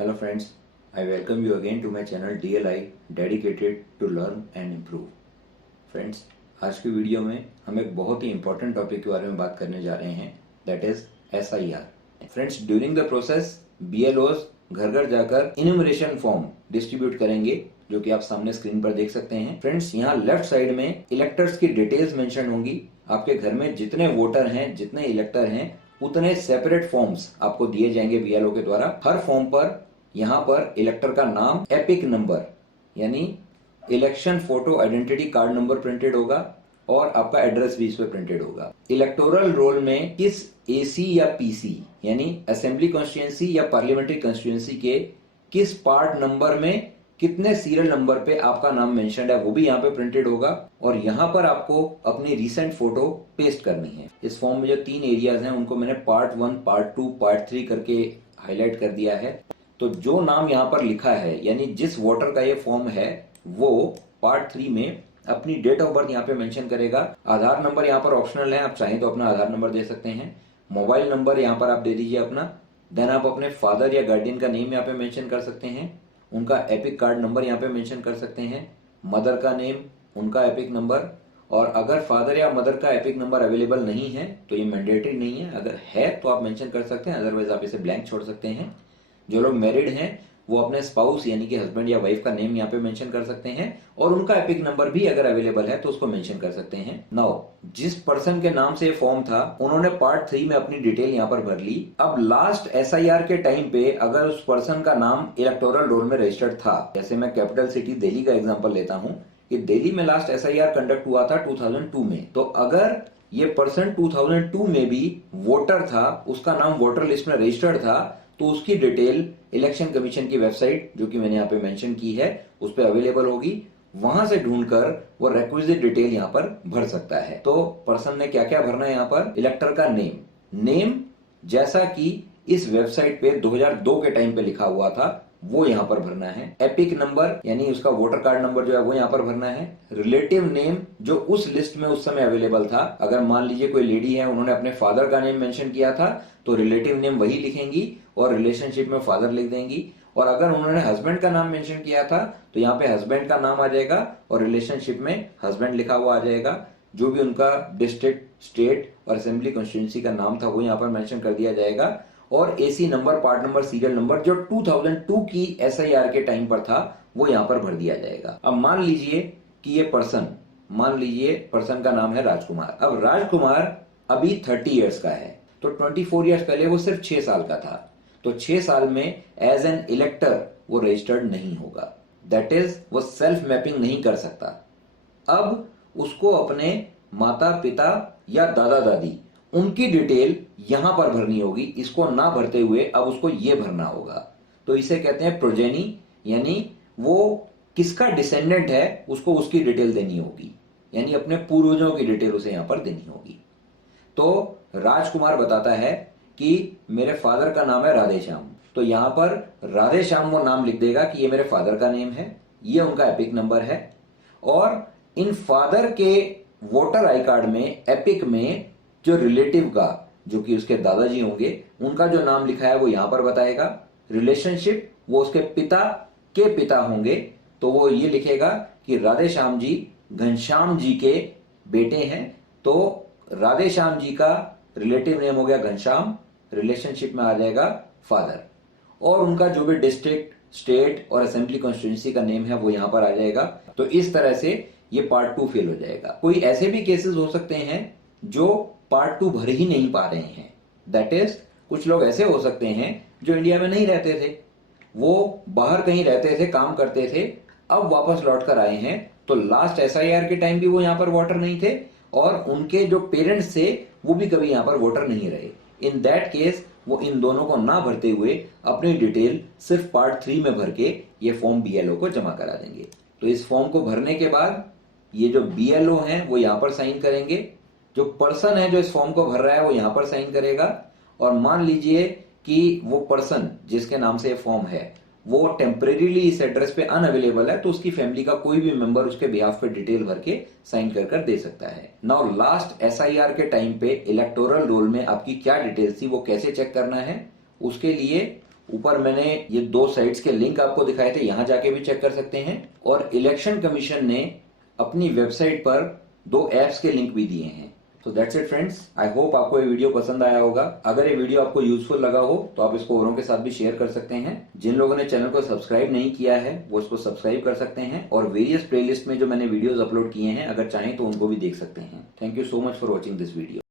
Hello friends, I welcome you again to my channel DLI dedicated to learn and improve. Friends, आज की video में हम एक बहुत ही इंपॉर्टेंट टॉपिक के बारे में बात करने जा रहे हैं, that is SIR. Friends, during the process BLOs घर घर जाकर इन्यूमरेशन फॉर्म डिस्ट्रीब्यूट करेंगे, जो कि आप सामने स्क्रीन पर देख सकते हैं. फ्रेंड्स, यहाँ लेफ्ट साइड में इलेक्टर्स की डिटेल्स मेंशन होंगी. आपके घर में जितने वोटर हैं, जितने इलेक्टर हैं, उतने सेपरेट फॉर्म्स आपको दिए जाएंगे BLO के द्वारा. हर फॉर्म पर यहाँ पर इलेक्टर का नाम, एपिक नंबर यानी election photo identity card number printed होगा और आपका एड्रेस भी इस पे प्रिंटेड होगा. इलेक्टोरल रोल में किस AC या PC यानी असेंबली कॉन्स्टिट्यूएंसी या पार्लियामेंट्री कॉन्स्टिट्यूएंसी के किस पार्ट नंबर में कितने सीरियल नंबर पे आपका नाम मेंशन्ड है, वो भी यहाँ पे प्रिंटेड होगा. और यहाँ पर आपको अपनी रीसेंट फोटो पेस्ट करनी है. इस फॉर्म में जो 3 एरियाज हैं उनको मैंने पार्ट 1, पार्ट 2, पार्ट 3 करके हाईलाइट कर दिया है. तो जो नाम यहाँ पर लिखा है यानी जिस वोटर का ये फॉर्म है, वो पार्ट 3 में अपनी डेट ऑफ बर्थ यहाँ पे मेंशन करेगा. आधार नंबर यहाँ पर ऑप्शनल है, आप चाहें तो अपना आधार नंबर दे सकते हैं. मोबाइल नंबर यहाँ पर आप दे दीजिए अपना. देन आप अपने फादर या गार्डियन का नेम यहाँ पे मेंशन कर सकते हैं. उनका एपिक कार्ड नंबर यहाँ पे मेंशन कर सकते हैं. मदर का नेम, उनका एपिक नंबर. और अगर फादर या मदर का एपिक नंबर अवेलेबल नहीं है तो ये मैंडेटरी नहीं है. अगर है तो आप मेंशन कर सकते हैं, अदरवाइज आप इसे ब्लैंक छोड़ सकते हैं. जो लोग मैरिड हैं वो अपने स्पाउस यानी कि हस्बैंड या वाइफ का नेम यहाँ पे मेंशन कर सकते हैं और उनका एपिक नंबर भी अगर अवेलेबल है तो उसको मेंशन कर सकते हैं. नाउ, जिस पर्सन के नाम से ये फॉर्म था उन्होंने पार्ट 3 में अपनी डिटेल यहाँ पर भर ली. अब लास्ट SIR के टाइम पे अगर उस पर्सन का नाम इलेक्टोरल रोल में रजिस्टर्ड था, जैसे मैं कैपिटल सिटी दिल्ली का एग्जाम्पल लेता हूँ कि दिल्ली में लास्ट SIR कंडक्ट हुआ था 2002 में, तो अगर ये पर्सन 2002 में भी वोटर था, उसका नाम वोटर लिस्ट में रजिस्टर्ड था, तो उसकी डिटेल इलेक्शन कमीशन की वेबसाइट, जो कि मैंने यहाँ पे मेंशन की है, उस पर अवेलेबल होगी. वहां से ढूंढकर वो रिक्विजिट डिटेल यहाँ पर भर सकता है. तो पर्सन ने क्या क्या भरना है यहाँ पर? इलेक्टर का नेम जैसा कि इस वेबसाइट पे 2002 के टाइम पे लिखा हुआ था, वो यहाँ पर भरना है. एपिक नंबर यानी उसका वोटर कार्ड नंबर जो है वो यहाँ पर भरना है. रिलेटिव नेम जो उस लिस्ट में उस समय अवेलेबल था, अगर मान लीजिए कोई लेडी है, उन्होंने अपने फादर का नेम मेंशन किया था, तो रिलेटिव नेम वही लिखेंगी और रिलेशनशिप में फादर लिख देंगी. और अगर उन्होंने हस्बैंड का नाम मेंशन किया था तो यहाँ पे हस्बैंड का नाम आ जाएगा और रिलेशनशिप में हस्बैंड लिखा हुआ आ जाएगा. जो भी उनका डिस्ट्रिक्ट, स्टेट और असेंबली कॉन्स्टिट्यूंसी का नाम था वो यहाँ पर मेंशन कर दिया जाएगा. और AC number, part number, serial number जो 2002 की SIR के टाइम पर था वो यहाँ पर भर दिया जाएगा. अब मान लीजिए कि ये पर्सन का नाम है राजकुमार. अब राजकुमार अभी 30 इयर्स का है, तो 24 इयर्स पहले वो सिर्फ 6 साल का था, तो 6 साल में एज एन इलेक्टर वो रजिस्टर्ड नहीं होगा. दैट इज वो सेल्फ मैपिंग नहीं कर सकता. अब उसको अपने माता पिता या दादा दादी उनकी डिटेल यहां पर भरनी होगी. इसको ना भरते हुए अब उसको ये भरना होगा. तो इसे कहते हैं प्रोजेनी, यानी वो किसका डिसेंडेंट है उसको उसकी डिटेल देनी होगी, यानी अपने पूर्वजों की डिटेल उसे यहां पर देनी होगी. तो राजकुमार बताता है कि मेरे फादर का नाम है राधेश्याम, तो यहां पर राधेश्याम वो नाम लिख देगा कि ये मेरे फादर का नेम है, ये उनका एपिक नंबर है. और इन फादर के वोटर आई कार्ड में, एपिक में, जो रिलेटिव का, जो कि उसके दादाजी होंगे, उनका जो नाम लिखा है वो यहां पर बताएगा. रिलेशनशिप वो उसके पिता के पिता होंगे, तो वो ये लिखेगा कि राधेश्याम जी घनश्याम जी के बेटे हैं, तो राधेश्याम जी का रिलेटिव नेम हो गया घनश्याम, रिलेशनशिप में आ जाएगा फादर. और उनका जो भी डिस्ट्रिक्ट, स्टेट और असेंबली कॉन्स्टिट्यूंसी का नेम है वो यहां पर आ जाएगा. तो इस तरह से ये पार्ट 2 फेल हो जाएगा. कोई ऐसे भी केसेस हो सकते हैं जो पार्ट 2 भर ही नहीं पा रहे हैं. दैट इज, कुछ लोग ऐसे हो सकते हैं जो इंडिया में नहीं रहते थे, वो बाहर कहीं रहते थे, काम करते थे, अब वापस लौट कर आए हैं, तो लास्ट SIR के टाइम भी वो यहाँ पर वोटर नहीं थे और उनके जो पेरेंट्स थे वो भी कभी यहाँ पर वोटर नहीं रहे. इन दैट केस वो इन दोनों को ना भरते हुए अपनी डिटेल सिर्फ पार्ट 3 में भर के ये फॉर्म BLO को जमा करा देंगे. तो इस फॉर्म को भरने के बाद ये जो BLO हैं वो यहाँ पर साइन करेंगे, जो पर्सन है जो इस फॉर्म को भर रहा है वो यहाँ पर साइन करेगा. और मान लीजिए कि वो पर्सन जिसके नाम से ये फॉर्म है वो टेम्परेरीली इस एड्रेस पे अनअवेलेबल है, तो उसकी फैमिली का कोई भी मेंबर उसके बिहाफ पे डिटेल भर के साइन कर दे सकता है. नाउ, लास्ट SIR के टाइम पे इलेक्टोरल रोल में आपकी क्या डिटेल थी वो कैसे चेक करना है, उसके लिए ऊपर मैंने ये 2 साइट्स के लिंक आपको दिखाए थे, यहाँ जाके भी चेक कर सकते हैं। और इलेक्शन कमीशन ने अपनी वेबसाइट पर 2 ऐप्स के लिंक भी दिए हैं। तो that's it friends, I hope आपको ये वीडियो पसंद आया होगा। अगर ये वीडियो आपको यूजफुल लगा हो तो आप इसको औरों के साथ भी शेयर कर सकते हैं। जिन लोगों ने चैनल को सब्सक्राइब नहीं किया है वो इसको सब्सक्राइब कर सकते हैं, और वेरियस प्लेलिस्ट में जो मैंने वीडियोस अपलोड किए हैं अगर चाहें तो उनको भी देख सकते हैं। Thank you so much for watching this video.